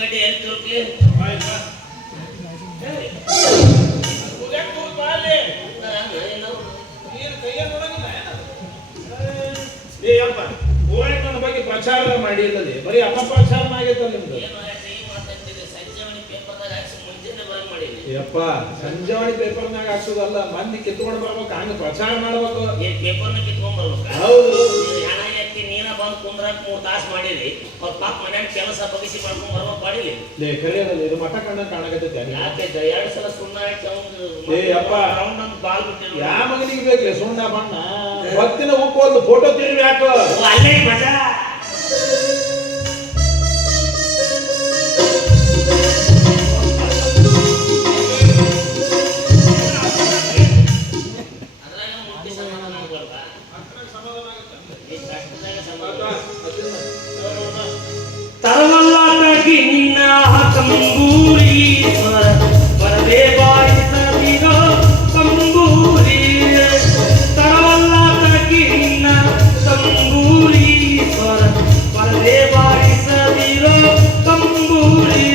ಗಡ್ಡೆ ಎಲ್ಲಿ ತಿಳ್ಕಿ ಏಪ್ಪ ನನ್ನ ಬಗ್ಗೆ ಪ್ರಚಾರ ಮಾಡಿಲ್ಲದೆ ಬರೀ ಅಪಪ್ರಚಾರ ಆಗೈತಲ್ಲ ನಿಮ್ದು. ಯಪ್ಪ ಸಂಜಾವಣಿ ಪೇಪರ್ನಾಗ ಹಾಕ್ಸೋದಲ್ಲ, ಮಂದಿ ಕಿತ್ಕೊಂಡು ಬರ್ಬೇಕು, ಹಂಗ ಪ್ರಚಾರ ಮಾಡ್ಬೇಕು. ಪೇಪರ್ನ ಕಿತ್ಕೊಂಡ್ ಬರ್ಬೇಕು. ಹೌದು. ಹಣ ಎತ್ತಿ ನೀನ ಬಂದು ಕುಂದ್ರಾಕ್ 3 ತಾಸು ಮಾಡಿರಿ, ಅವ್ರ ಪಾಪ ಮನ್ಯಾಗ ಕೆಲಸ ಬಗಿಸಿ ಮಾಡ್ಕೊಂಡ್ ಬರ್ಬೇಕು ಮಾಡಿಲಿ. ಕರೆಯಲ್ಲ, ಇದು ಮಠ ಕಣ್ಣ ಕಾಣಕತ್ತೈತೆ. ಯಾಕೆ 2 ಸಲ ಸುಣ್ಣ ಹಾಕಿ ರೌಂಡ್ ಅಂತ ಬಾಲ್ ಬಿಟ್ಟಿರು. ಯಾವ ಮಗನಿಗೆ ಬೇಕ್ಲೆ ಸುಣ್ಣ ಬಣ್ಣ? ಭಕ್ತಿನ ಉಪ್ಪು ಒಂದು ಫೋಟೋ ತಿರುಗಿ ಹಾಕು, ಅಲ್ಲೇ ಮಜಾ. ತರವಲ್ಲಾಗಿ ನಿನ್ನ ಕಂಬೂರೀಶ್ವರ ಬರದೇ ಬಾಯಿಸದಿರೋ ಕಂಬೂರಿ. ತರವಲ್ಲಾಗಿ ನಿನ್ನ ಕಂಬೂರೀಶ್ವರ ಬರದೇ ಬಾಯಿಸದಿರೋ ಕಂಬೂರಿ.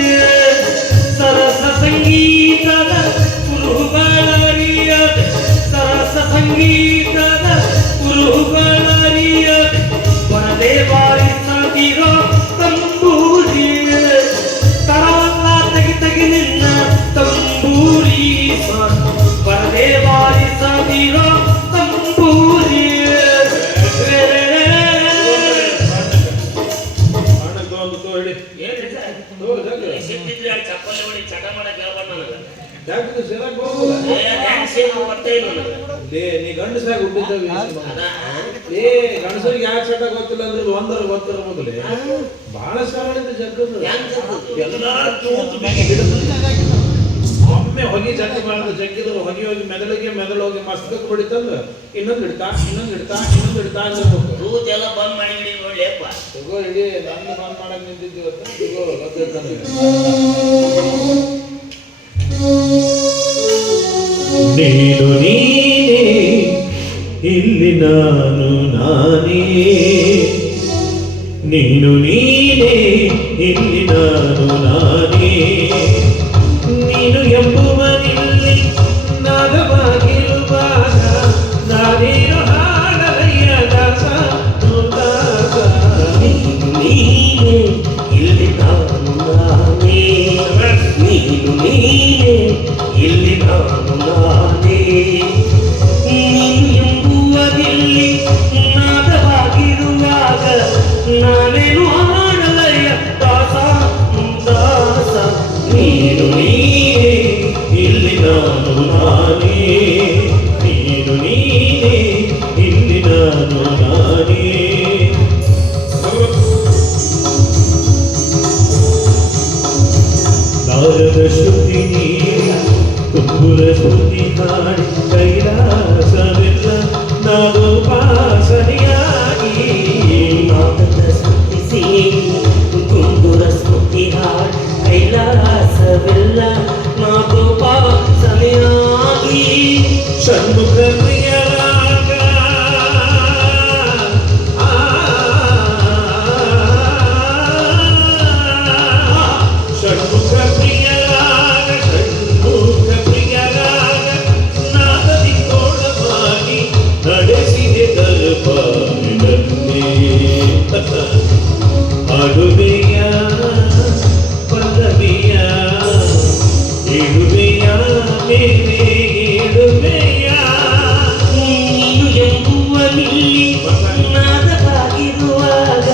ಸರಸ ಸಂಗೀತದ ಕುರುಹುಗಳರಿಯದೆ, ಸರಸ ಸಂಗೀತದ ಕುರುಹುಗಳರಿಯದೆ ಬರದೇ ಬಾಯಿಸದಿರೋ ತಂಬೂರಿ. ತರವಲ್ಲ ತೆಗಿ ನಿನ್ನ ತಂಬೂರಿ ಬರದೇ ಬಾರಿಸದಿರೋ ತಂಬೂರಿ. ಸಿಟ್ಟಿದ್ರೆ ಚಪ್ಪಲಿ ಹೊಡಿ ಚಟ ಮಾಡಕ್ ಹೇಳ್ಬಾರ್ದು ನೀ ಗಂಡಸಾಗಿ ಹುಟ್ಟಿದ್ದೇವೆ. ಗಂಡಸರಿಗೆ ಯಾಕೆ ಚಟ ಗೊತ್ತಿಲ್ಲ ಅಂದ್ರೆ ಒಂದರ ಗೊತ್ತಿರಬಹುದಲೇ. ಬಹಳ ಸರಳಿಂದ ಜಗ್ಗದು ಎಲ್ಲ ಒಮ್ಮೆ ಹೊಗೆ ಜಗ್ಗಿ ಮಾಡಿದ್ರೆ ಜಗ್ಗಿದ್ರು ಹೊಗೆ ಹೋಗಿ ಮೆದಳು ಹೋಗಿ ಮಸ್ತಕ್ಕೆ ಬಿಡಿತಂದ್ರೆ ಇನ್ನೊಂದು ಇಡ್ತಾ ರೂಟ್ ಎಲ್ಲ ಬಂದ್ ಮಾಡಿ ನೋಡ್ಲಿಪ್ಪ. ತಗೋ ಇಡೀ ನನ್ನ ಬಂದ್ ಮಾಡಕ್ ನಿಂತಿದ್ದೀವತ್ತ. ತಗೋ ಗೊತ್ತಿರ್ತಾನೆ. ನೀನು ನೀನೇ ಇಲ್ಲಿ ನಾನು ನಾನೇ, ನೀನು ನೀನೇ ಇಲ್ಲಿ ನಾನು ನಾನೇ. ನೀನು ಎಂಬುವನಿಲ್ಲಿ ನಾದವಾಗಿರುವಾಗ ನಾನೇನು ಹಾಡಲಯ್ಯ ದಾಸ ದಾಸ. ನೀನು ನೀನೆ ಇಲ್ಲಿ ನಾನು ನಾನೇ, ನೀನು ನೀನೆ ಇಲ್ಲಿ ನಾನು ನಾನೇ. ನೀನು ಎಂಬುವದಿಲ್ಲಿ ನಾದವಾಗಿರುವಾಗ ನಾನೇನು ಹಾಡಲಯ್ಯ ದಾಸ ದಾಸ. ನೀನು ನೀನೆ ಇಲ್ಲಿ ನಾನು ನಾನೇ, ನೀನು ನೀನೇ ಇಲ್ಲಿ ನಾನು ನಾನೇ. ನಾರದ ಶ್ರುತಿ ನೀರ ತುಂಬುರ ಶ್ರುತಿ ಹಾಡಿ ಕೈಲಾಸವೆಲ್ಲ ನಾದೋಪಾಸನೆಯಾಗಿ. ನಾದದ ಸ್ತುತಿ ಸೇರಿ ಕುಂಗುರ ಸ್ಮೃತಿ ಹಾಡಿ ಕೈಲಾಸವೆಲ್ಲ ನಾದೋಪಾಸನೆಯಾಗಿ. ಷಣ್ಮುಖ ಪ್ರಿಯರಾಗ ಷಣ್ಮುಖ ಪ್ರಿಯರಾಗ ಷಣ್ಮುಖ ಪ್ರಿಯರಾಗ ನಾದದಿ ತೋಳವಾಗಿ ನಡೆಸಿದೆ ದರ್ಬಾರಿನಲ್ಲಿ. ಅಡುವೆಯ ಪಲ್ಲವಿಯ ಇಡುವೆಯ ಮೇಲೆ ಇಡುವೆಯ. ನೀನು ಎಂಬುವನಿಲ್ಲಿ ನಾದವಾಗಿರುವಾಗ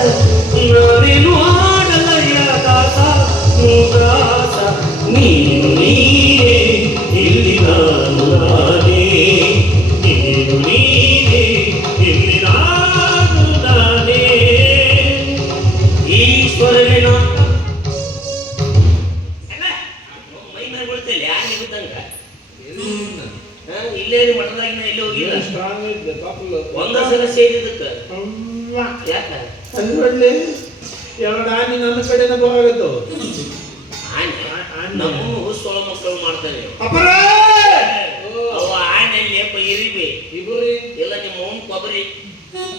ನಾನೇನು ಆಡಲಯ್ಯ ದಾಸ ದಾಸ. ನೀನು ನೀನೇ ಇಲ್ಲಿ ನಾನು ನಾನೇ, ನೀನು ನೀನೇ ಇಲ್ಲಿ ನಾನು ನಾನೇ. ಈಶ್ವರನೇ ಮೈ ಮೇಲೆ ಬೀಳ್ತಿಲ್ಲ ಯಾರು ನಿಗುತ್ತಂಗ. ಇಲ್ಲೇ ಮಠದಾಗಿನ ಇಲ್ಲಿ ಹೋಗಿಲ್ಲ. ಒಂದ ಸಲ ಸೇರಿದಕ್ಕೆ ಯಾಕ ಅಂದ್ಬಿಡ್ಲಿ ಎರಡು ಆನೆ ನನ್ನ ಕಡೆನ ಬರಾಗತ್ತು. ನಮ್ಮ ಹುಸ್ಸೊಳ ಮಕ್ಕಳು ಮಾಡ್ತಾನೆ ಅಪರ ಅವ ಆನೆಯಲ್ಲಿ ಅಪ್ಪ ಇರಿಬಿ ಇಬ್ಬರಿ ಎಲ್ಲ ನಿಮ್ಮ ಅವ್ನ ಕೊಬ್ಬರಿ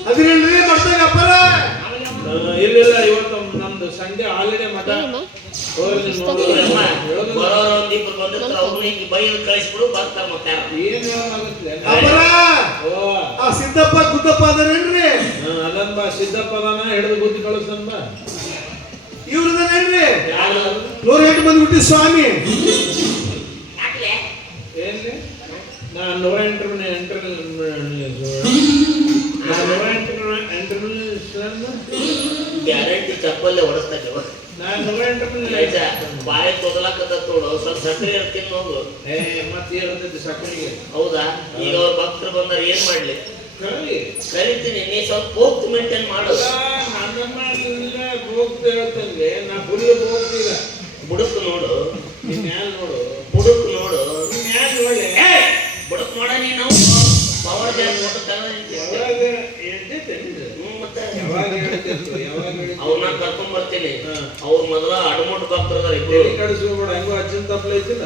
ಅದ್ರೇನ್ರಿ ಬರ್ತಾಗ ಅಪ್ಪರ. ಇಲ್ಲ ಇವತ್ತು ನಮ್ದು ಸಂಡೆ ಹಾಲಿಡೇ ಮಠ ಬರೋರು ಒಂದಿಬ್ರು ಬಂದಿರ್ತಾರೆ, ಅವ್ರನ್ನ ಹಿಂಗೆ ಬೈದು ಕಳಿಸ್ಬಿಡು ಬರ್ತಾರೆ ಮತ್ತೆ ಯಾರು. ಏನ್ ಹೇಳೋದಾಗುತ್ತೆ? ಅಬ್ಬರ ಓ ಆ ಸಿದ್ದಪ್ಪ ಗುದ್ದಪ್ಪ ಅದರೇನ್ರಿ? ಅದನ್ ಬಾ ಸಿದ್ದಪ್ಪ ಅದಾನ, ಹಿಡಿದು ಬುದ್ಧಿ ಕಳಿಸ್ತಾನ ಬಾ. ಇವ್ರದೇನ್ರಿ? ಯಾರು 108 ಮಂದಿ ಹುಟ್ಟಿ ಸ್ವಾಮಿ. ಯಾಕ್ಲೆ ಏನ್ರಿ? ನಾನು 108 ಗ್ಯಾರಂಟಿ ಚಪ್ಪಲ್ಲೇ ಹೊಡೆಸ್ತಾನೆ. ನಾನು 108 ಬಾಯಿ ತೊದಲಾಕತ್ತ ನೋಡು, ಸ್ವಲ್ಪ ಸಕ್ಕರೆ ಇರ್ತೀನಿ ನೋಡು. ಮತ್ತೆ ಹೇಳ್ತೈತಿ ಸಕ್ಕರೆಗೆ. ಹೌದಾ? ಈಗ ಅವ್ರ ಭಕ್ತರು ಬಂದಾರ, ಏನ್ ಮಾಡ್ಲಿ? ಕರಿ ಕರಿತೀನಿ, ನೀ ಸ್ವಲ್ಪ ಹೋಗ್ತು ಮೇಂಟೈನ್ ಮಾಡು. ನನ್ನಮ್ಮ ಹೋಗ್ತಾ ಹೇಳ್ತಂದ್ರೆ ನಾ ಬುಡಿ ಹೋಗ್ತೀಗ. ಬುಡಕ್ ನೋಡು, ನಿನ್ ಮ್ಯಾಲ್ ನೋಡು, ಬುಡಕ್ ನೋಡು, ನಿನ್ ಮ್ಯಾಲ್ ನೋಡ್ಲಿ. ಬುಡಕ್ ನೋಡ ನೀನು ಪವರ್ ಜಾಸ್ತಿ ಕೊಟ್ಟು ತಗೊಂಡಿದ್ದೆ. ಯಾವಾಗ ಹೇಳ್ತೈತೆ ಇದು? ಮತ್ತೆ ಯಾವಾಗ ಹೇಳ್ತೈತು? ಯಾವಾಗ ಹೇಳ್ತೈತು? ಅವ್ರನ್ನ ಕರ್ಕೊಂಡ್ ಬರ್ತೀನಿ. ಹಾ. ಅವ್ರ ಮೊದಲ ಅಡಮುಟ್ಟು ಭಕ್ತರದಾರ ಇಬ್ರು. ತಲೆ ಕಡಿಸ್ಬಿಡ, ಹಂಗೂ ಅಜ್ಜನ್ ತಪ್ಪಲ ಐತಿಲ್ಲ.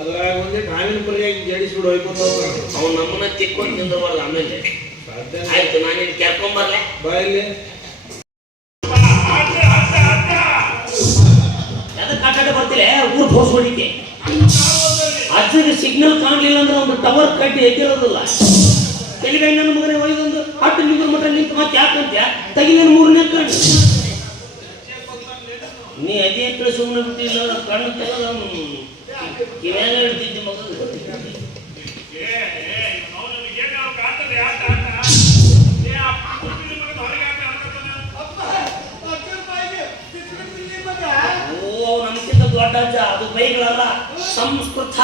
ಅದ್ರಾಗ ಒಂದೇ ಹಾವಿನ ಪರ್ಯಾಗಿ ಜಡಿಸ್ಬಿಡು, ಹೋಯ್ಕೊಂಡು ಹೋಗ್ತಾನೆ. ಅವ್ನು ನಮ್ಮನ್ನ ತಿಕ್ಕೊಂಡು ತಿಂದಬಾರ್ದು ಆಮೇಲೆ. ಸಾಧ್ಯ ಆಯ್ತು, ನಾನು ನಿನ್ ಕರ್ಕೊಂಬರ್ಲೆ. ಬಾಯಲ್ಲಿ ಎದಕ್ಕೆ ಆಟಾಡ ಬರ್ತಿಲ್ಲ ಊರ್ ಹೋಸ್ಕೊಳಿಕ್ಕೆ. ಅಜ್ಜಿಗೆ ಸಿಗ್ನಲ್ ಕಾಣ್ಲಿಲ್ಲ ಅಂದ್ರೆ ಒಂದು ಟವರ್ ಕಟ್ಟಿ ಎದ್ದಿರೋದಿಲ್ಲ. ತೆಲಿಗೆ ನನ್ನ ಮಗನೇ ಒಯ್ದೊಂದು 10 ನಿಮಿಷ ಮಟ್ಟ ನಿಂತು ಮತ್ತೆ ಯಾಕಂತ್ಯ ತೆಗಿಲೇನು 3ನೇ ಕಣ್ಣು. ನೀ ಅದೇ ಕಡೆ ಸುಮ್ಮನೆ ಬಿಟ್ಟಿಲ್ಲ, ಕಣ್ಣು ತೆಗೆದ ಕಿವ್ಯಾಗ ಹೇಳ್ತಿದ್ದೆ ಮಗ. ಓ ನಮ್ಗಿಂತ ದೊಡ್ಡ ಅಜ್ಜ, ಅದು ಬೈಗಳಲ್ಲ, ಸಂಸ್ಕೃತ.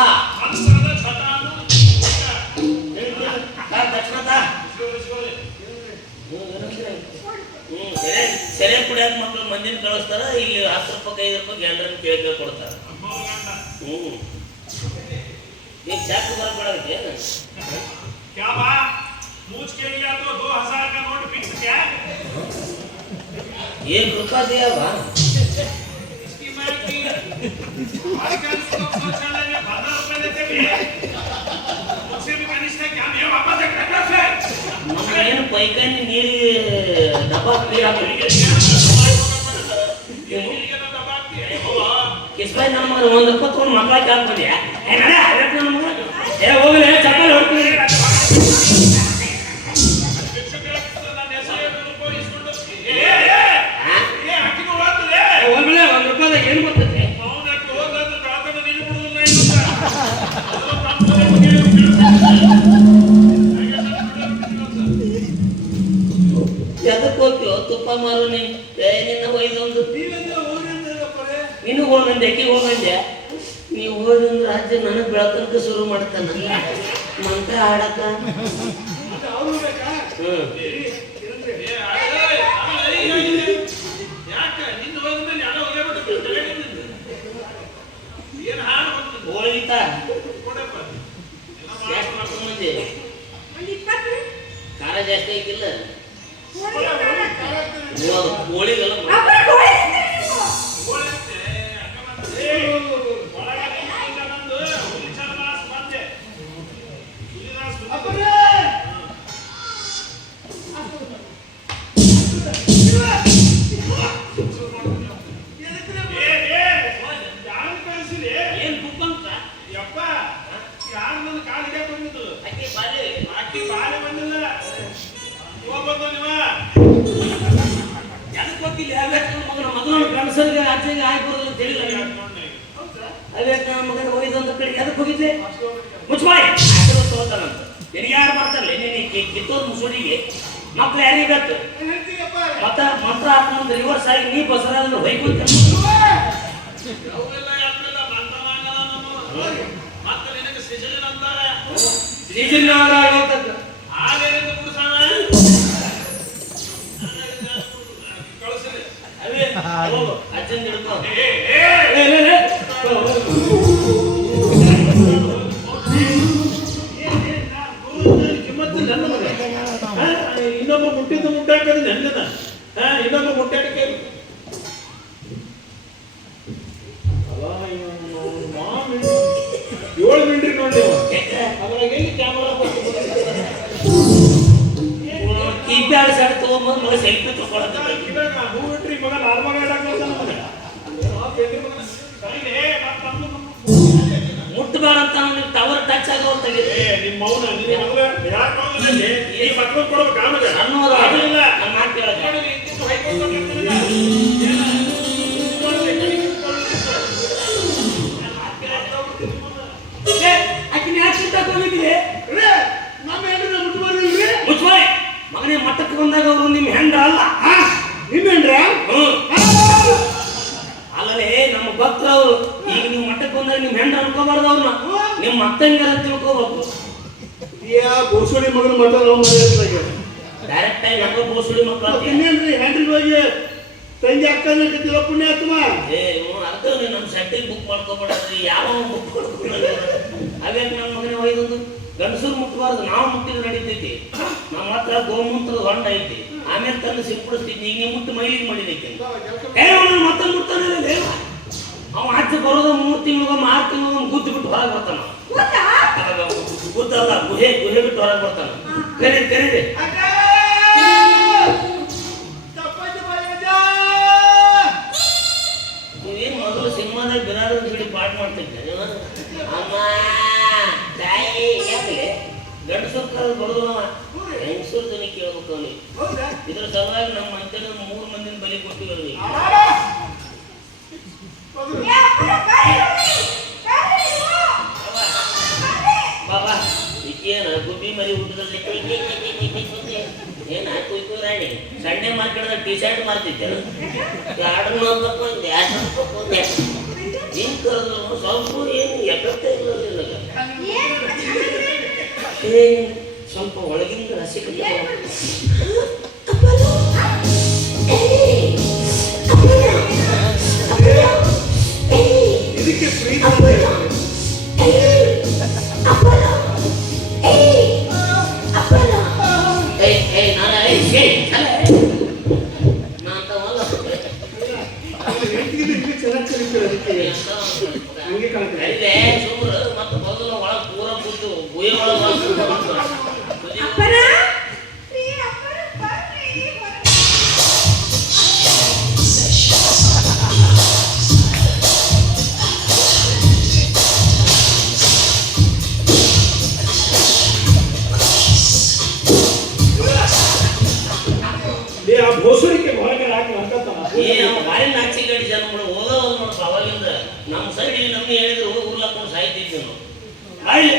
ಸೆರೆ ಕುಡಿಯಾಕ ಮಕ್ಳು ಮಂದಿನ ಕಳಿಸ್ತಾರ, ಇಲ್ಲಿ 10 ರೂಪಾಯಿ 5 ರೂಪಾಯಿ ಗ್ಯಾಂಡ್ರನ್ ಕೇಳ್ಕ ಕೊಡ್ತಾರ. ನೀನ್ ಚಾಕು ಬರ್ಬೇಡಕ್ಕೆ ಏನ್ ರೂಪಾಯಿ ದಿಯಾವ ಏನು ಪೈಕಾನಿ ನೀರಿ ಡಬ್ಬ ಕಿಸ್ಬಾಯ್ ನಮ್ಮ ಮಗ 1 ರೂಪಾಯಿ ತಗೊಂಡು ಮಕ್ಕಳ ಕೇಳ್ಕೊಂಡ್ಯಾ? ನನ್ನ ಮಗ ಹೋಗಲೇ ಚಪ್ಪಲ್ ಹೊಡ್ತೀವಿ. ಹೋಗ್ಲೇ 1 ರೂಪಾಯಿದಾಗ ಏನು ಬರ್ತೈತೆ? ಎದಕ್ಕೆ ಹೋಗ್ತೀವೋ ತುಪ್ಪ ಮಾರು ನಿನ್ನ ಒಯ್ದೊಂದು ಇನ್ನು ಹೋಗಂದೆ ಅಕ್ಕಿ ಹೋಗಂದೆ. ನೀವು ಹೋದಂದ್ರೆ ಅಜ್ಜ ನನಗೆ ಬೆಳಕಕ್ಕೆ ಶುರು ಮಾಡ್ತಾನ ಮಂತ್ರ ಆಡಕ. ಹೋಳಿತ ಜಾಸ್ತಿ ಮಾಡ್ಕೊಂಡು ಬಂದೆ, ಖಾರ ಜಾಸ್ತಿ ಆಗಿಲ್ಲ. ಹೋಳಿಗೆಲ್ಲ ಏನ್ ಕುಕ್ಕಂಕ ಅಕ್ಕಿ ಬಾಲೆ ಬಂದಿಲ್ಲ. ಯಾಕೆ ಗೊತ್ತಿಲ್ಲ ಮಗನ ಗಂಡಸರಿಗೆ ಅಜ್ಜಿಗೆ ಆಗ್ಬೋದಲ್ಲ ತಿಳಿಲ್ಲ. ಅದೇ ನನ್ನ ಮಗನ ಹೋಗಿದಂತ ಕಡೆ ಅದಕ್ಕೆ ಹೋಗಿದ್ದೆ ಮುಚ್ಚಾಯ್ ತಗೋತಾನಂತ. ಯಾರು ಮಾಡ್ತಾರಲ್ಲ ನೀನು ಕಿತ್ತೂರು ಮುಸುಡಿಗೆ ಮಕ್ಳು ಯಾರಿಗೆ ಬೇಕು ಮತ್ತ ಮಂತ್ರ ಹಾಕೊಂಡ್ ರಿವರ್ಸ್ ಆಗಿ ನೀ ಬಸರಾದ್ರೆ ಹೊಯ್ಕೊಂತ ಅಜ್ಜನ್ ಹಿಡ್ಕೊ. ಇನ್ನೊಬ್ಬ ಮುಟ್ಟಿದ್ದು ಮುಟ್ಟಾಕದು ನನ್ನದ, ಇನ್ನೊಬ್ಬ ಮುಟ್ಟಾಟಕ್ಕೆ ಮಾಮಿ 7 ಮಿಂಡ್ರಿ ನೋಡಿ ಅದ್ರಾಗ ಎಲ್ಲಿ ಕ್ಯಾಮರಾ ಕೀಪ್ಯಾಡ್ ಸೆಟ್ ತಗೊಂಡ್ಬಂದು ಸೆಲ್ಫಿ ತಗೊಳತ್ತ ಹೂ ಇಟ್ರಿ ಮಗ 4 ಮಗ ಇಡಾಕ ಯಾಕೆ ಹೋಗುದಿಲ್ಲ ಈ ಮಕ್ಕಳು ಕೊಡ್ಬೇಕು ಆಮೇಲೆ ಅನ್ನೋದು ಆಗೋದಿಲ್ಲ. ನನ್ನ ಮಾತು ಕೇಳೋದು. ನೋಡಿದ್ರೆ ಇಂತಿಂತ ಹೈಕೋರ್ಟ್ ಕೊಟ್ಟಿರ್ತಾರಲ್ಲ. ಏನ? ಕೂತ್ಕೊಳ್ಳಿ, ಕೈ ಕೂತ್ಕೊಳ್ಳಿ. ನನ್ನ ಮಾತು ಕೇಳೋದು ನಿಮ್ಮನ್ನ. ಏ, ಆಕಿನ ಯಾಕೆ ಚಿಂತಾಕ್ ಹೋಗಿದ್ರಿ? ರೇ ನಮ್ಮ ಹೆಂಡ್ರ ಮುಟ್ಟು ಬರ್ಲಿಲ್ರಿ ಮುಚ್ಚಬಾಯ್. ಮಗನೇ ಮಟ್ಟಕ್ಕೆ ಬಂದಾಗ ಅವರು ನಿಮ್ಮ ಹೆಂಡ್ರ ಅಲ್ಲ. ನಿಮ್ಮ ಹೆಂಡ್ರ ಅಲ್ಲಲೇ ನಮ್ಮ ಭಕ್ತರು ಅವರು. ಈಗ ನೀವು ಮಟ್ಟಕ್ಕೆ ಬಂದಾಗ ನಿಮ್ಮ ಹೆಂಡ್ರ ಅನ್ಕೋಬಾರ್ದು ಅವ್ರನ್ನ, ನಿಮ್ಮ ಅತ್ತಂಗಾರ ತಿಳ್ಕೋಬೇಕು. ಯಾ ಬೋಸೋಡಿ ಮಗನ ಮಠ ನಾವು ಮನೆಯಾಗ ಡೈರೆಕ್ಟ್ ಆಗಿ ನಮ್ಮ ಬೋಸುಳಿ ಮಕ್ಕಳು ಅಂತ. ಇನ್ನೇನ್ರಿ ಹೆಂಡ್ರಿ ಬಗ್ಗೆ ತಂಗಿ ಅಕ್ಕನ ಕತ್ತಿಲ್ಲ ಪುಣ್ಯಾತ್ಮ ಏ ಇವ್ನು ಅರ್ಥ ನಮ್ಮ ಸೆಟ್ಟಿಗೆ ಬುಕ್ ಮಾಡ್ಕೋಬೇಡ್ರಿ, ಯಾವ ಬುಕ್ ಮಾಡ್ಕೊಬೇಡ್ರಿ. ಅವೇಕ್ ನನ್ನ ಮಗನೇ ಒಯ್ದೊಂದು ಗಂಡಸರು ಮುಟ್ಟಬಾರ್ದು, ನಾವು ಮುಟ್ಟಿದ್ರೆ ನಡೀತೈತಿ. ನಮ್ಮ ಹತ್ರ ಗೋಮೂತ್ರದ ಹೊಂಡ ಐತಿ, ಆಮೇಲೆ ತಂದು ಸಿಂಪಡಿಸ್ತಿದ್ವಿ. ಈಗ ನೀವು ಮುಟ್ಟು ಮೈಲಿಗೆ ಮಾಡಿದೈತಿ. ಅವನು ಮತ್ತೆ ಮುಟ್ತಾನೆ ದೇವ. ಅವ ಆಚೆ ಬರೋದ 3 ತಿಂಗಳಿಗೊಮ್ಮೆ 6 ತಿಂಗಳಿಗೊಮ್ಮೆ ಗುದ್ದು ಬಿಟ್ಟು ಹೊರಗೆ ಬರ್ತಾನ. ಗುದ್ದಲ್ಲ, ಗುಹೆ ಬಿಟ್ಟು ಹೊರಗೆ ಬರ್ತಾನ. ಕರೀರಿ ನೀವೇನು ಮೊದಲು ಸಿನಿಮಾದಾಗ ಬಿರಾರದ ಬಿಡಿ ಪಾಠ ಮಾಡ್ತಿದ್ದೆ. ಅಮ್ಮ ತಾಯಿ ಯಾಕಲೆ ಗಂಡಸರು ಕರೆದು ಬರೋದವ ಹೆಂಗಸರು ಜನ ಕೇಳ್ಬೇಕು ಅವನಿಗೆ. ಇದ್ರ ಸಲುವಾಗಿ ನಮ್ಮ ಮಂತ್ರಿ 3 ಮಂದಿನ ಬಲಿ ಕೊಟ್ಟಿವಿ ಅವನಿಗೆ. ಬಾಬಾ ಏನ ಗುಬ್ಬಿ ಮರಿ ಊಟದಲ್ಲಿ ಏನ ಕುಯ್ಕು ರಾಣಿ ಸಂಡೆ ಮಾರ್ಕೆಟ್ದಾಗ ಟಿ ಶರ್ಟ್ ಮಾರ್ತಿದ್ದೆ. ಎರಡು ನೋಡ್ಬೇಕು ಹಿಂಗೆ ಕರೆದ್ರು ಸ್ವಲ್ಪ ಏನು ಎಫೆಕ್ಟ್ ಇರೋದಿಲ್ಲ. ಸ್ವಲ್ಪ ಒಳಗಿಂದ ರಸಿಕತೆ ಇದಕ್ಕೆ ಪ್ರೀತಿ ಚೆನ್ನಾಗಿ ಕರೀತಾರೆ ಅದಕ್ಕೆ ಹಂಗೆ ಕಾಣ್ತದೆ ಮತ್ತೆ ಮೊದಲು ಒಳಗೆ ಪೂರ ಕೂತು ಗುಹೆ ಒಳಗೆ ಆ ಬೋಸರಿಕೆ ಹೊರಗಡೆ ಹಾಕಿ ಅನ್ಕೋತಾನ. ಭಾರಿ ನಾಚಿ ಗಡಿ ಜನಗಳು ಓದೋದು ನೋಡ್ರಿ. ಅವಾಗಿಂದ ನಮ್ಮ ಸೈಡ್ ನಮ್ಗೆ ಹೇಳಿದ್ರು ಊರ್ಲಕ್ಕೊಂಡು ಸಾಯ್ತಿದ್ವಿ ನಾವು. ಆಯ್ಲೆ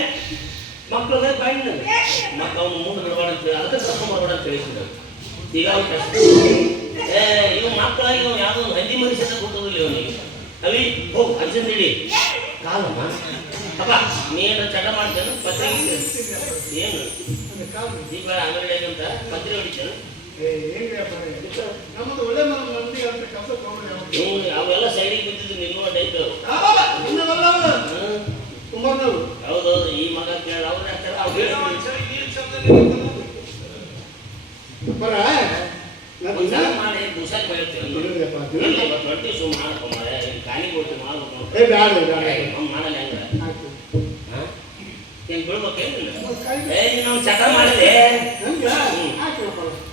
ಮಕ್ಕಳು ಬಾಯಿನ ಮಕ್ಕಳು ಅವ್ನು ಮುಂದೆ ಬಿಡಬಾರ್ದು ಅಂತ ಹೇಳಿ ಅದಕ್ಕೆ ಕರ್ಕೊಂಡು ಬರ್ಬೇಡ ಅಂತ ಹೇಳಿದ್ರು. ಈಗ ಅವ್ರು ಕಷ್ಟ ಇವ್ ಮಕ್ಕಳಾಗಿ ಅವ್ನು ಯಾವುದೋ ಒಂದು ಹಂದಿ ಮನುಷ್ಯನ ಕೊಟ್ಟೋದಿಲ್ಲ ಅವನಿಗೆ. ಅವಿ ಹೋಗು ಅರ್ಜೆಂಟ್ ಹೇಳಿ ಕಾಲಮ್ಮ ಅಪ್ಪ ನೀನು ಚಟ ಮಾಡ್ತೇನೆ ಪತ್ರಿಕೆ ಏನು ದೀಪ ಆಮೇಲೆ ಅಂತ ಪತ್ರಿಕೆ ಹೊಡಿತೇನೆ. ನಮ್ಮದು ಒಳ್ಳೆ ಮಂದಿ ಅಂತ ಕೆಲಸ ತಗೊಂಡ್ರೆ ಅವೆಲ್ಲ ಸೈಡಿಗೆ ಬಿದ್ದಿದ್ದು ನಿನ್ನ ಟೈಪ್ ತುಂಬಾ ನಾವು ಹೌದೌದು. ಈ ಮಗ ಕೇಳ ಅವ್ರ ಮಾಡಿ ಗುಸಾಕ್ ಮಾಡ್ತೇವೆ ಖಾಲಿ ಕೊಟ್ಟು ಮಾಡ್ಬೇಕು ಮಾಡಲ್ಲ ಹೆಂಗ ಏನ್ ಬೀಳ್ಬೇಕೇನಿಲ್ಲ. ನಾವು ಚಟ ಮಾಡಿದೆ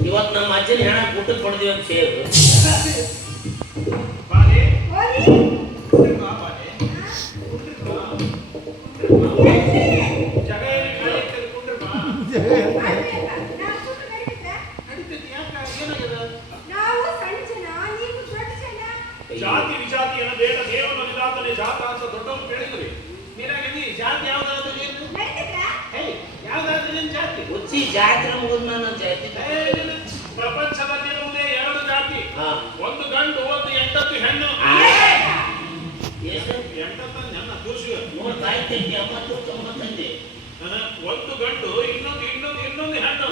ಇವತ್ತು ನಮ್ಮ ಅಜ್ಜನ ಹೆಣ ಊಟಕ್ಕೆ ಪಡೆದಿವಿ ಅಂತ ಸೇರು ಜಾತಿ ವಿಜಾತಿಯನ್ನ ಬೇಡ ದೇವನ ವಿಧಾತನೆ ಜಾತ ಅಂತ ದೊಡ್ಡವರು ಕೇಳಿದ್ರಿ. ನೀನಾಗಿ ಜಾತಿ ಯಾವ್ದಾದ್ರು ಯಾವ್ದಾದ್ರು ಜಾತಿ ಹುಚ್ಚಿ ಜಾತಿ ಮುಗಿದ್ ನನ್ನ ಜಾತಿ ಪ್ರಪಂಚದಲ್ಲಿ ಇರುವುದೇ 2 ಜಾತಿ. ಒಂದು ಗಂಡು ಒಂದು 8 ಹೆಣ್ಣು. 8 ನನ್ನ ದೂಷಿಗೆ ಒಂದು ಗಂಡು ಇನ್ನೊಂದು ಹೆಣ್ಣು.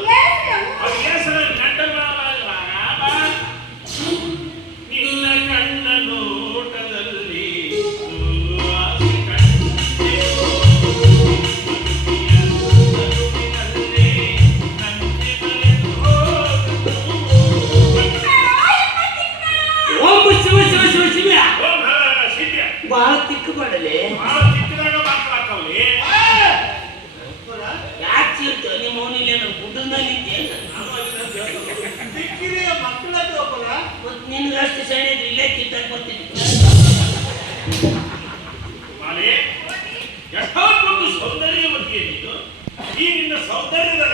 ಅದು ಹೆಸರು ಗಂಡ ನಿನ್ನ ಕಣ್ಣ ನೋಟದಲ್ಲಿ ಬಹಳ ತಿಕ್ಕು ಮಾಡಲಿ ಚಿಕ್ಕದಾಗ ಮಾತಾಡ್ತಾವಲ್ಲಿ ಯಾಕೆ ಚೀರ್ತೀವ ನಿಮ್ಮ ಅವನಿಲ್ಲ ನಮ್ಮ ಕುಟುಂಬದಾಗ ನಿಂತೇನು ಮತ್ತೆ ನಿನ್ಗೆ ಅಷ್ಟು ಸಣ್ಣ ಇಲ್ಲೇ ಕಿತ್ತಾಕ್ ಬರ್ತೀನಿ. ಎಷ್ಟೊಂದು ಸೌಂದರ್ಯವತಿಯೇ ನೀನು. ಈ ನಿನ್ನ ಸೌಂದರ್ಯದ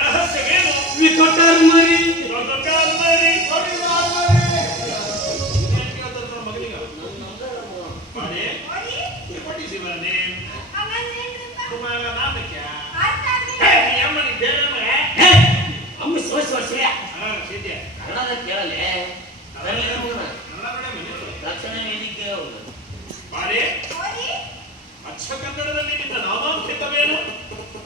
ಅವನು ಬಾರೆ ಅಚ್ಚ ಕನ್ನಡದಲ್ಲಿ ನಿನ್ನ ನಾಮಾಂಕಿತವೇನು?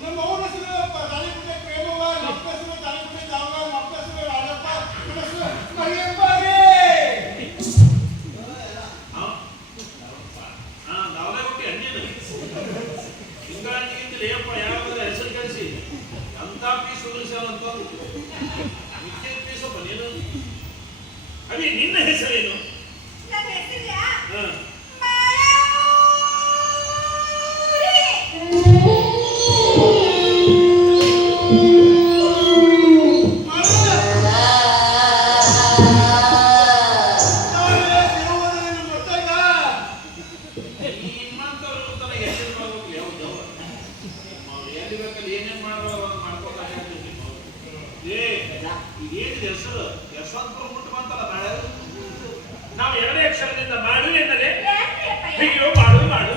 ನಮ್ಮ ಅವ್ರ ಹೆಸರು ತಾಲಿಪುಟ್ಟ ಪ್ರೇಮವ್ವ, ನಮ್ಮ ಹೆಸರು ತಾಲಿಪುಟ್ಟ ಜಾವಗ, ನಮ್ಮ ಹೆಸರು ರಾಜಪ್ಪ, ನಮ್ಮ ಹೆಸರು ಮರಿಯಪ್ಪರೇ. ನಾವೇ ಹುಟ್ಟಿ ಅಣ್ಣೇನು ಹಿಂಗಾಗಿಂತಲೇ ಅಪ್ಪ ಯಾವಾಗ ಹೆಸರು ಕಳಿಸಿ ಅಂತ ಪೀಸ್ ಉಳಿಸಾವಂತ ನಿತ್ಯ ಪೀಸಪ್ಪ ನೀನು. ಅದೇ ನಿನ್ನ ಹೆಸರೇನು? ಹಾ ನಾವು ಎರಡೇ ಅಕ್ಷರದಿಂದ ಮಾಡು ಎಂದರೆ ಅಯ್ಯೋ ಮಾಡು ಮಾಡು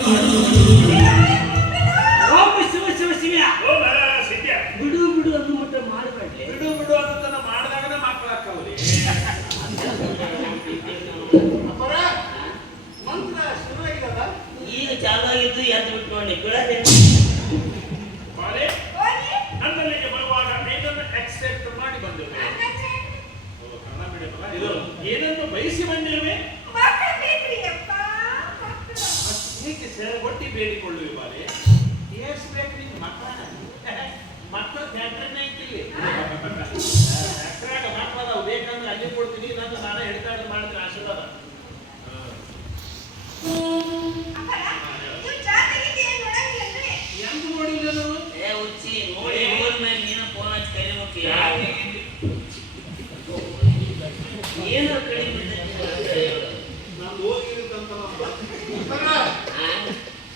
ಓಂ ಶಿವ ಶಿವ ಶಿವ ಓ ಮರ ಸಿದ್ಯ ಬಿಡು ಬಿಡು ಅಂದು ಮಟ್ಟ ಮಾಡಬೇಡ್ಲಿ. ಬಿಡು ಬಿಡು ಅಂತ ಮಾಡಿದಾಗನೇ ಮಕ್ಕಳಾಗ್ತಾವ್ರಿ. ಅಪ್ಪರ ಮಂತ್ರ ಶುರುವಾಗಿದಲ್ಲ. ಈಗ ಚಾಲು ಆಗಿದ್ದು ಎದ್ದು ಬಿಟ್ಟು ನೋಡಿ ಬಿಡದೆ ಬಾರೆ ನನ್ನಲ್ಲಿಗೆ ಬರುವಾಗ ಏನನ್ನು ಎಕ್ಸೆಪ್ಟ್ ಮಾಡಿ ಬಂದಿರುವೆ. ಕನ್ನಡ ಮೀಡಿಯಂ ಅಲ್ಲ ಇದು. ಏನನ್ನು ಬಯಸಿ ಬಂದಿರುವೆ? ಹೀಗೆ ಒಟ್ಟಿ ಬೇಡಿಕೊಳ್ಳುವೆ ಬಾರೆ. ಎಷ್ಟು ಬೇಕು ನಿಂಗೆ ಮಕ್ಕಳ ಮಕ್ಕಳ ಫ್ಯಾಕ್ಟ್ರಿನೇ ಐತಿಲ್ಲಿ. ಫ್ಯಾಕ್ಟ್ರಿಯಾಗ ಮಕ್ಕಳದಾವು ಬೇಕಂದ್ರೆ ಅಲ್ಲಿ ಕೊಡ್ತೀನಿ, ಇಲ್ಲಾಂದ್ರೆ ನಾನೇ ಹಿಡ್ಕೊಂಡು ಮಾಡ್ತೀನಿ ಆಶೀರ್ವಾದ. ಎಂತ ನೋಡಿಲ್ಲ ನಾವು ಏ ಹುಚ್ಚಿ ನೋಡಿ ಹೋದ್ಮೇಲೆ ನೀನು ಫೋನ್ ಹಚ್ಚಿ ಕೈ ಮುಕ್ಕಿ ಏನು ಕಡಿಮೆ ಬಿದ್ದೈತಿ? ನಾನು ಹೋಗಿರ್ತಂತ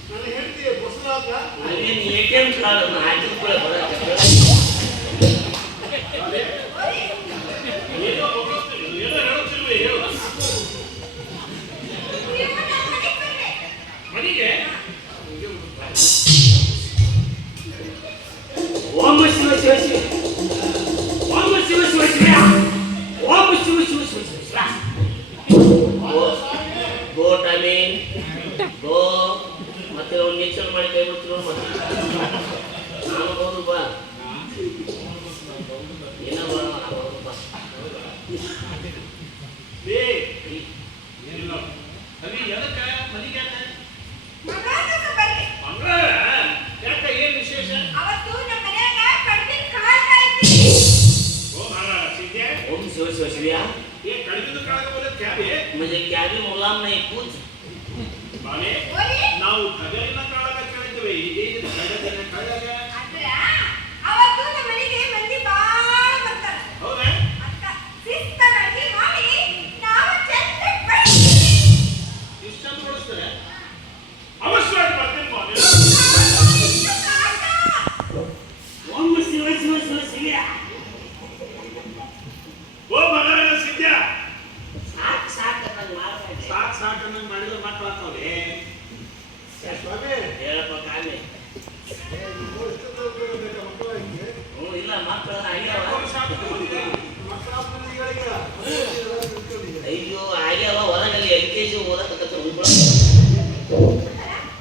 ನನ್ನ ಹೆಂಡತಿ ಬಸರಾದ ಅಲ್ಲಿ ATM ಕಾರ್ಡ್ ಹಾಕಿದ ಕೂಡ ಬರತ್ತೆ. ಏನೋ ಏನೋ ಹೇಳುತ್ತಿಲ್ವೇ ಹೇಳು. ಮನೆಗೆ ಓಂ ಶಿವ ಶಿವ ಶಿವ ಓಂ ಶಿವ ಶಿವ ಶಿವ ಓಂ ಶಿವ ಶಿವ ಶಿವ ಶಿವ ಶಿವ ಗೋ ಟಮಿ ಗೋ ಮತ್ತೆ ಅವ್ನು ನೀಚಲ್ ಮಾಡಿ ಕೈ ಬಿಡ್ತೀನಿ ಮತ್ತೆ ನಾನು ಹೋದ್ರು ಬಾ ಏನೋ ಬಾ ಬೇ ಇಲ್ಲ ಅಲ್ಲಿ ಎದಕ್ಕೆ ಮನೆಗೆ ಯಾಕೆ ಮಂಗಳ ಯಾಕೆ ಏನು ವಿಶೇಷ? ಓ ಮಾರ ಸಿದ್ಯ ಓಂ ಶಿವ ಶಿವ ಶಿವ ये कड़गिद काळಗ बोलत क्या बे? म्हणजे क्या भी मुलाम नाही पूछ ಬಾಲೆ ನಾವು ಕಗಲಿನ ಕಾಳಗ ಕೇಳಿದ್ವಿ. ಇದೇನು ಕಡದಿನ ಕಾಳಗ? ಹೌದಾ? ಇಷ್ಟೊಂದು ಕೊಡಿಸ್ತಾರೆ? ಅವಶ್ಯವಾಗಿ ಬರ್ತೀನಿ ಬಾಲೆ. ಓಂ ಶಿವ ಶಿವ ಶಿವ ಶಿವ ಓ ಮಗನ ಸಿದ್ಯ ಸಾಕು ಸಾಕು ನಂಗೆ ಮಾಡಬೇಡಿ. ಸಾಕ್ ಸಾಕ್ ಅನ್ನಂಗ್ ಮಾಡಿದ್ರೆ ಮಕ್ಕಳಾಗ್ತಾವ್ರಿ. ಸ್ವಾಮಿ ಹೇಳಪ್ಪ ಕಾಮಿ ಹ್ಞೂ ಇಲ್ಲ ಮಕ್ಕಳು ಆಗ್ಯಾವ. ಅಯ್ಯೋ ಆಗ್ಯಾವ ಹೊರಗಲ್ಲಿ LKG ಓದಕತ್ತ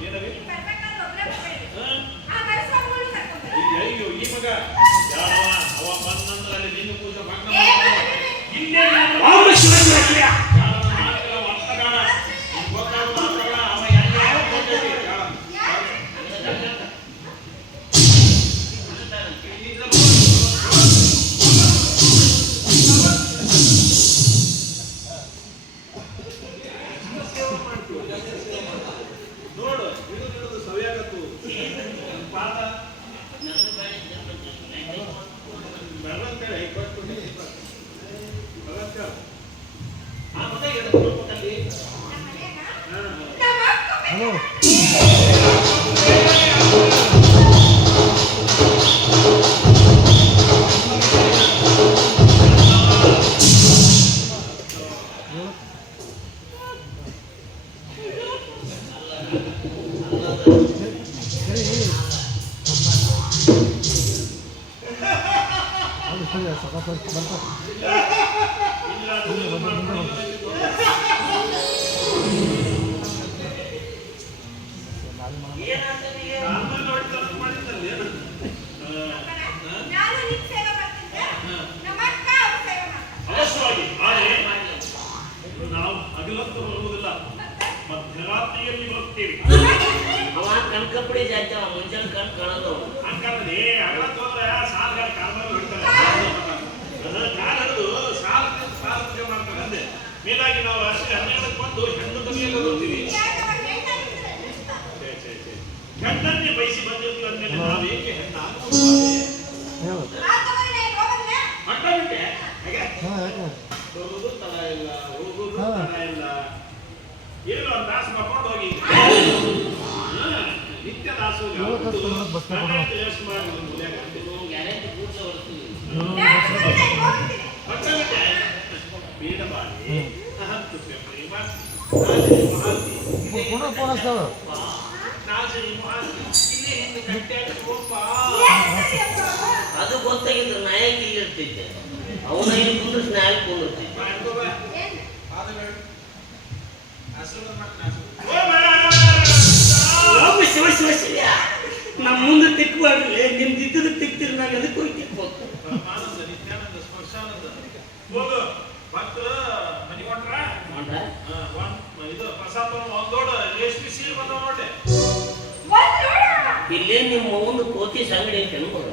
ಏನವಿ? ಅಯ್ಯೋ ಈ ಮಗ ಯಾರವ ಅವ ಬಂದಂದ್ರೆ ಅಲ್ಲಿ ನಿನ್ನ ಪೂಜೆ ಮಕ್ಕಳ ಇಲ್ಲೇ ಓಂ ಶಿವ ಶಿವ ಶಿವ ನೋಡು ಹಿಡಿದು ಸವಿಯಾಗತ್ತು ಪಾದ ಬೆಳಂತೇಳಿ ಆ ಮಗ ಎಲ್ಲಿ ರಾತ್ರಿಯಲ್ಲಿ ಬರುತ್ತೇವೆ. ಅವ ಕಣ್ಕಪ್ಪಡಿ ಜಾತಿ ಅವ ಮುಂಜಾನೆ ಕಣ್ ಕಾಣೋದು ಅಂಕಲ್ಲಿ ಅಗಲಕ್ಕೆ ಹೋದ್ರೆ ಸಾಲಗಾರ ಕಾಲ್ಮಲ್ಲಿ ಹೊಡ್ತಾರೆ. ಕಾಲ್ ಹಿಡಿದು ಸಾಲ ಪೂಜೆ ಮಾಡ್ತಾರೆ ಅಂದೆ. ಮೇಲಾಗಿ ನಾವು ಅಷ್ಟೇ 12ಕ್ಕೆ ಬಂದು ಹೆಣ್ಣು ತಲೆಯಲ್ಲಿ ಹೋಗ್ತೀವಿ. ಹೆಣ್ಣನ್ನೇ ಬಯಸಿ ಬಂದಿರ್ತೀವಿ ಅಂದ್ಮೇಲೆ ನಾವು ಏಕೆ ಹೆಣ್ಣು ಮಟ್ಟಬಿಟ್ಟೆ ಬರುವುದು ತಡ ಇಲ್ಲ, ಹೋಗುವುದು ತಡ ಇಲ್ಲ. ಏನು ಒಂದು ದಾಸ ಮಾಡ್ಕೊಂಡು ಹೋಗಿ ನಿತ್ಯ ದಾಸು ಎಷ್ಟು ಮಾಡಿದ್ರು ಗ್ಯಾರಂಟಿ ಕೂಡ್ಸ ಹೊಡ್ತೀವಿ ಮಟ್ಟಬಿಟ್ಟೆ ಬೀಡಬಾರಿ ಅದು ಗೊತ್ತಾಗಿದ್ರೆ ನಾಯಕ ಇಲ್ಲಿ ಇರ್ತಿದ್ದೆ. ಅವನ ಇಲ್ಲಿ ಕುಂದ್ರಿಸಿ ನಾಯಕ ಕುಂದಿರ್ತಿದ್ದೆ. ಶಿವ ಶಿವ ಶಿವ ನಮ್ಮ ಮುಂದೆ ತಿಕ್ಕಬಾರ್ಲಿ. ನಿಮ್ದು ಇದ್ದದ ತಿಕ್ತಿರಿ, ನಾನು ಅದಕ್ಕೆ ಹೋಗಿ ತಿಕ್ಬೋದು. ಹೋಗು ಭಕ್ತರು ಮನೆ ಹೊಂಟ್ರ ಇದು ಪ್ರಸಾದ ಒಂದೋಡು ರೇಷ್ಮೆ ಸೀರೆ ಬಂದವ ನೋಡಿ. ಇಲ್ಲೇ ನಿಮ್ಮ ಒಂದು ಕೋತಿ ಸಂಗಡಿ ಅಂತ ಅನ್ಬೋದು.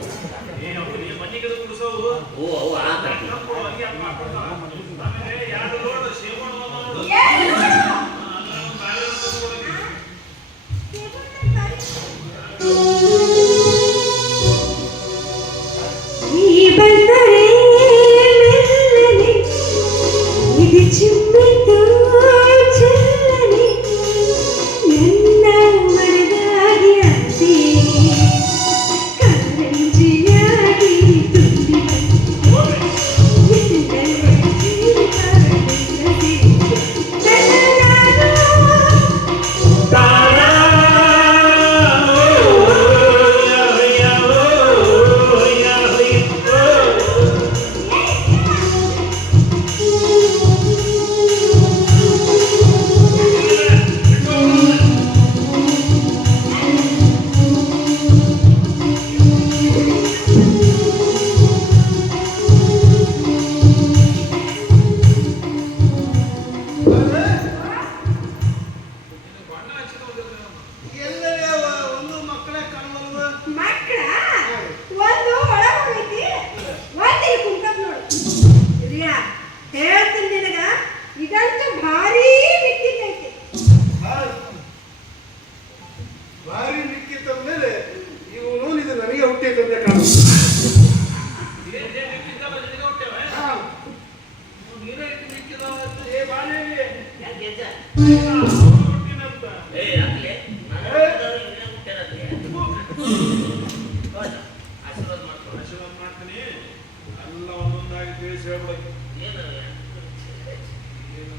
ಮನೆಗೆ ಕುಡಿಸೋದು ಓ ಅವು ಆ ಆಮೇಲೆ 2 ಲೋಡ್ ಸೇವಣ ನೋಡು. ಚಿಮ್ಮಿತು ಚೆಲ್ಲನೆ ನನ್ನ ಮನದಾಗಿ ಆಸೆ ಕಾರಂಜಿಯಾಗಿ ತುಂಬಿತು ಎಲ್ಲರೇ ಒಂದು ಮಕ್ಕಳೇ ಕಾಣುವಲ್ವ? ಮಕ್ಕಳ ಒಂದು ಒಳಗ ಹೋಗೈತಿ, ಒಂದು ಇಲ್ಲಿ ಕುಂತದ್ ನೋಡು. ಹಿರಿಯ ಹೇಳ್ತೀನಿ ನಿನಗ, ಇದಂತೂ ಭಾರಿ ಮಿಕ್ಕಿದ್ದೈತಿ. ಭಾರಿ ಮಿಕ್ಕಿತ್ತ ಮೇಲೆ ಇವನು ಇದು ನನಗೆ ಹುಟ್ಟಿದಂತೆ ಕಾಣುತ್ತೆ. ಆಶೀರ್ವಾದ ಮಾಡ್ಕೊಂಡು ಆಶೀರ್ವಾದ ಮಾಡ್ತೀನಿ. ಎಲ್ಲ ಒಂದೊಂದಾಗಿ ತಿಳಿಸಿ ಹೇಳ್ಬೇಕು. ಏನು ಏನು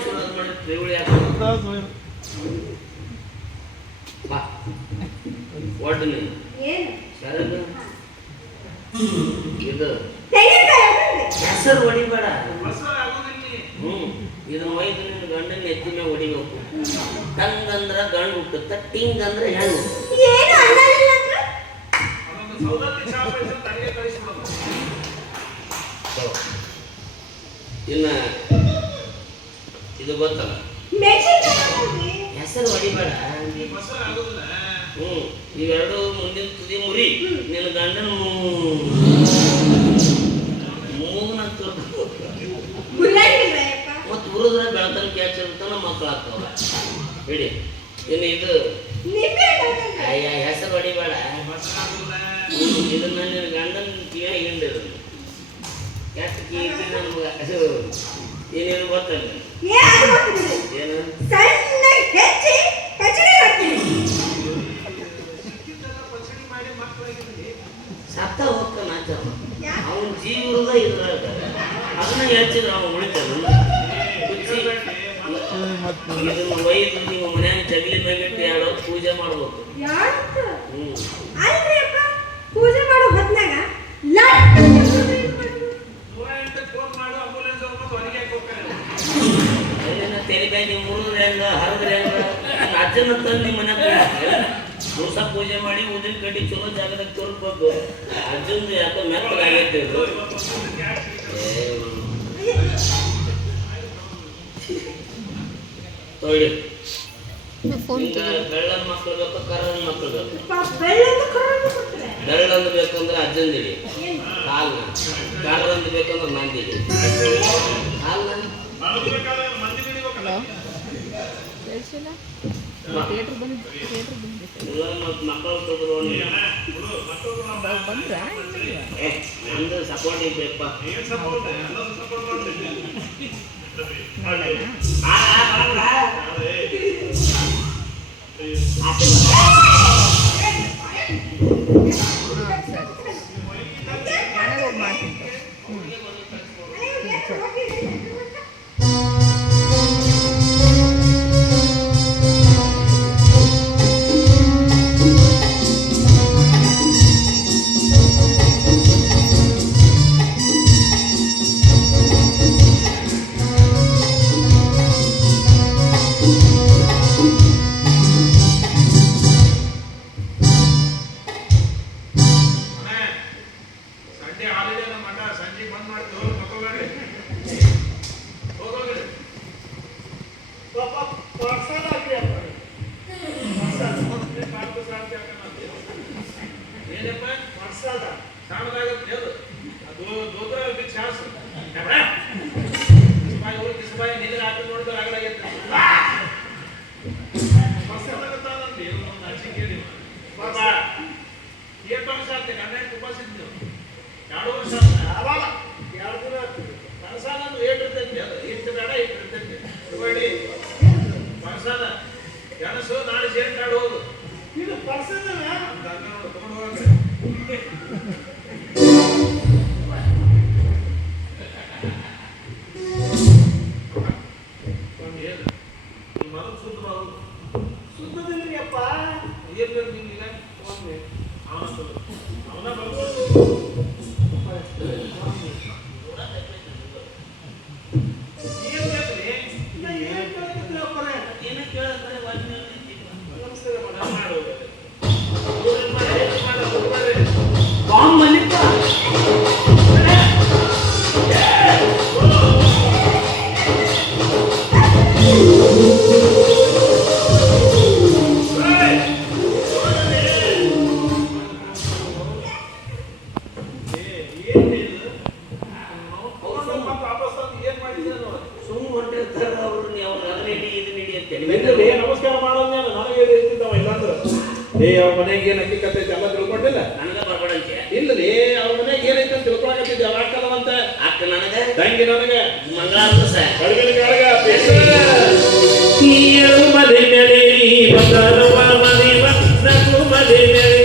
ಆಶೀರ್ವಾದ ಮಾಡಿ ತ್ರಿವಳಿ ಬಾ ಒಡ್ಡು ನೀನು ಏನು ಶರಣ ಇದು ತೆಂಗಿನಕಾಯಿ ಹಾಕ್ರಿ. ಹೆಸರು ಹೊಡಿಬೇಡ. ಬಸವ ಆಗೋದಿಲ್ಲ. ಇದನ್ನ ಒಯ್ದು ನಿನ್ನ ಗಂಡನ ಎತ್ತಿ ಮೇಲೆ ಹೊಡಿಬೇಕು. ಟಂಗ್ ಅಂದ್ರ ಗಂಡು ಹುಟ್ಟುತ್ತ, ಟಿಂಗ್ ಅಂದ್ರೆ ಹೆಣ್ಣು. ಏನು ಅನ್ನಲಿಲ್ಲ ಅಂದ್ರೆ ಅದೊಂದು ಸೌದತ್ತಿ ಚಾಪ ತಲೆಗೆ ಕಳಿಸ್ಬಿಡೋದು. ಇನ್ನ ಇದು ಗೊತ್ತಲ್ಲ, ಮೆಣಸಿನಕಾಯಿ ಹಾಕ್ರಿ. ಹೆಸರು ಹೊಡಿಬೇಡ. ಬಸವ ಆಗೋದಿಲ್ಲ. ಇವೆರಡು ಮುಂದಿನ ತುದಿ ಮುರಿ. ನಿನ್ನ ಗಂಡನ ಮೂಗನ ತುರ್ಬೇಕು. ಮುರಿಯಂಗಿಲ್ಲಯ್ಯಪ್ಪ. ಮತ್ತು ಉರಿದ್ರೆ ಬೆಳತನ ಕ್ಯಾಚ್ ಇರ್ತಾನ, ಮಕ್ಕಳು ಆಗ್ತಾವ. ಬಿಡಿ. ಇನ್ನು ಇದು ನಿಂಬೆ ಹಾಕ್ರಿ. ಅಯ್ಯ ಹೆಸರು ಹೊಡಿಬೇಡ. ಬಸವ ಆಗೋದಿಲ್ಲ. ಇದನ್ನ ನಿನ್ನ ಗಂಡನ ಕಿವಿಯಾಗ ಹಿಂಡಿದ್ರು ಎಷ್ಟು ಕೀರ್ತಿ ನಮ್ಗೆ ಅದು ಏನೇನು ಗೊತ್ತಲ್ಲ. ಏನು ಗೊತ್ತಿದೆ? ಏನು ಸಣ್ಣಗೆ ಹೆಚ್ಚಿ ಪಚಡಿ ಮಾಡ್ತೀನಿ. ಪಚಡಿ ಮಾಡಿ ಮಕ್ಕಳಾಗಿದ್ದೀನಿ. ಸತ್ತ ಹೋಗ್ತಾನ ಅವನ ಜೀವ ಇರೋದ ಇದ್ರಾಗ. ಅದನ್ನ ಹೆಚ್ಚಿದ್ರೆ ಅವನು ಉಳಿತಾನ. ಇದನ್ನ ಒಯ್ದು ನೀವು ಮನ್ಯಾಗ ಜಗಲಿ ಮೇಲಿಟ್ಟು 2 ಹೊತ್ತು ಪೂಜೆ ಮಾಡ್ಬೇಕು. ಯಾಕೆ? ಅಲ್ರಿ ಅಪ್ಪ, ಪೂಜೆ ಮಾಡೋ ಹೊತ್ನಾಗ ಲಟ್ ಫೋನ್ ಮಾಡು, ಆಂಬುಲೆನ್ಸ್ ಹೋಗ್ಬೋದು, ಹೊರಗೆ ಹೋಗ್ತಾರೆ. ತೆಲಿಬ್ಯಾಗಿ ಮುರಿದ್ರೆ ಹೆಂಗ, ಹರಿದ್ರೆ ಹೆಂಗ, ಅಜ್ಜನ ತಂದು ನಿಮ್ಮ ಮನೆ ದಿವಸ ಪೂಜೆ ಮಾಡಿ ಊದಿನ ಕಡ್ಡಿ ಚಲೋ ಜಾಗದಾಗ ತೋರ್ಬೇಕು. ಅಜ್ಜಂದು ಯಾಕೋ ಮೆತ್ತಗಾಗೈತೆ ಇದು. ತೊಳಿ ಈಗ ಬೆಳ್ಳನ ಮಕ್ಕಳು ಬೇಕು, ಕರನ ಮಕ್ಕಳು ಬೇಕು. ಬೆಳ್ಳಂದು ಬೇಕಂದ್ರೆ ಅಜ್ಜಂದಿಡಿ ಕಾಲ್ನ, ಕರ್ರಂದು ಬೇಕಂದ್ರೆ ನಂದಿಡಿ ಕಾಲ್ನ. ಮಕ್ಕಳು ತಗೊಂಡು ನಂದು ಸಪೋರ್ಟಿಂಗ್ ಬೇಕಪ್ಪ. ನಾಳೆ ಸೇರಿ ಕಾಡು ಹೋದು ಇದು ಪರ್ಸನ್ ತಗೊಂಡು ಹೋಗ್ರಿ. ನಮಸ್ಕಾರ ಮಾಡೋದು ನನಗೆ ಇರ್ತಿದ್ದವ ಇಲ್ಲಾಂದ್ರೆ ಅವ್ರ ಮನೆಗೆ ಏನ್ ಹಕ್ಕಿಕತ್ತೈತಿ ಎಲ್ಲ ತಿಳ್ಕೊಂಡಿಲ್ಲ ನನಗ ಬರ್ಬೇಡಂತೆ ಇಲ್ಲರಿ ಅವ್ರ ಮನೆಗೆ ಏನೈತೆ ಅಂತ ತಿಳ್ಕೊಳಕತ್ತಿದ್ದೆ ಅವ್ರ ಅಕ್ಕಲ್ಲವಂತ ಅಕ್ಕ ನನಗೆ ತಂಗಿ ನನಗೆ ಮಂಗಳಾರ ಸರ್ ಕಡಿಮೆಲಿಗಾಳಗ ಮನೆ ಮೇಲೆ ಬಂದರುವ ಮನೆ ನಗು ಮನೆ ಮೇಲೆ